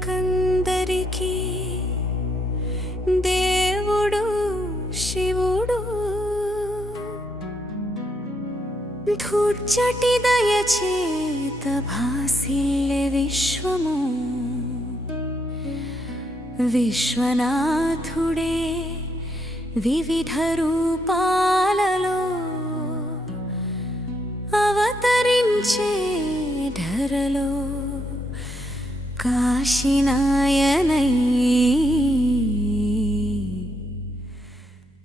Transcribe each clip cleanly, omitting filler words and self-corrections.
దేవతలకందరికీ దేవుడు శివుడు ధూర్చటి దయచేత భాసిల్లె విశ్వము విశ్వనాథుడే వివిధ రూపాలలో అవతరించే ధరలో కాశీనాయనై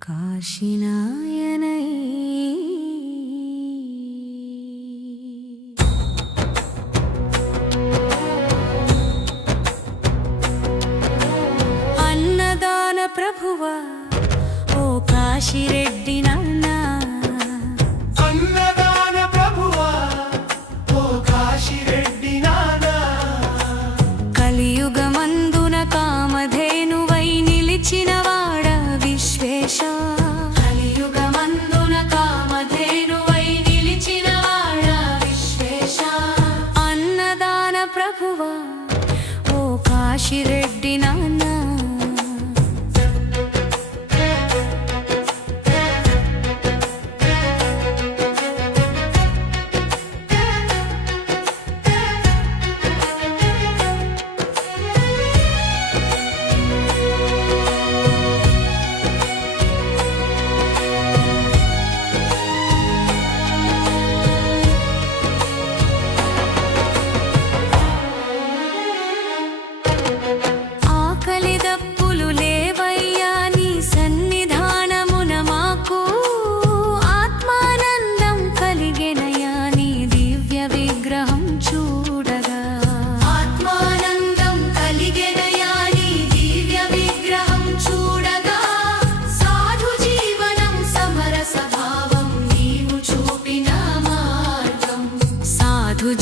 కాశీనాయనై అన్నదాన ప్రభువా ఓ కాశీరెడ్డి నాన్న అన్నదాన ప్రభువా ఓ కాశీరెడ్డి నాన్న కలియుగమందున కామధేనువై నిలిచినవాడ విశ్వేశ కలియుగమందున కామధేనువై నిలిచినవాడ విశ్వేశ అన్నదాన ప్రభువా ఓ కాశీరెడ్డి నాన్న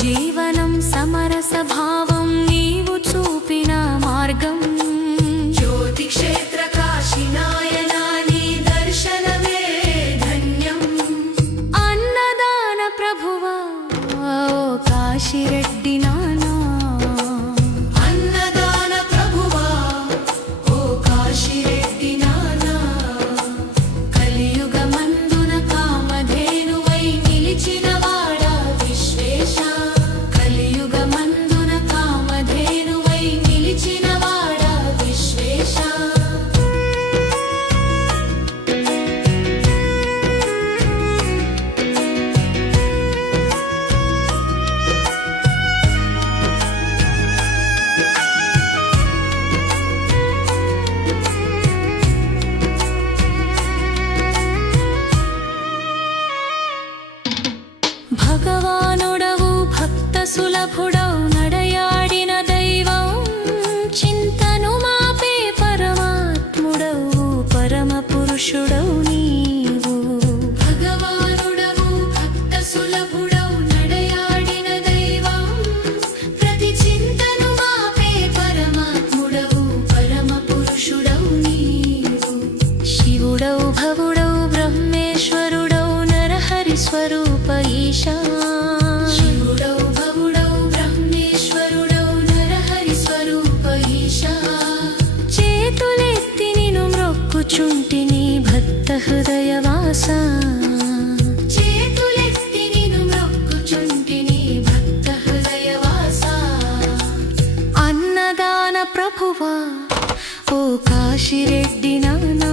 జీవనం సమరస భావం నీవు చూపిన మార్గం జ్యోతి క్షేత్ర కాశీనాయన నీ దర్శనమే ధన్యం అన్నదాన ప్రభువా ఓ కాశీరెడ్డి నాన్న అన్నదాన ప్రభువా ఓ కాశీరెడ్డి నాన్న కలియుగమందున కామధేనువై నిలిచిన భగవానుడవు భక్త సులభుడవు నడయాడిన దైవం చింతను మాపే పరమాత్ముడవు పరమ పురుషుడవు నీవు భగవానుడవు భక్త సులభుడవు నడయాడిన దైవం ప్రతి చింతను మాపే పరమాత్ముడవు పరమ పురుషుడవు నీవు శివుడవు భవుడవు బ్రహ్మేశ్వరుడవు నరహరి స్వరూప ఈశా శివుడవు భవుడవు బ్రహ్మేశ్వరుడవు నరహరి స్వరూప ఈశా చేతులెత్తి నిన్ను మ్రొక్కుచుంటిని భక్త హృదయవాస చేతులెత్తి నిన్ను మ్రొక్కుచుంటిని భక్త హృదయవాస అన్నదాన ప్రభువా ఓ కాశీరెడ్డి నాన్న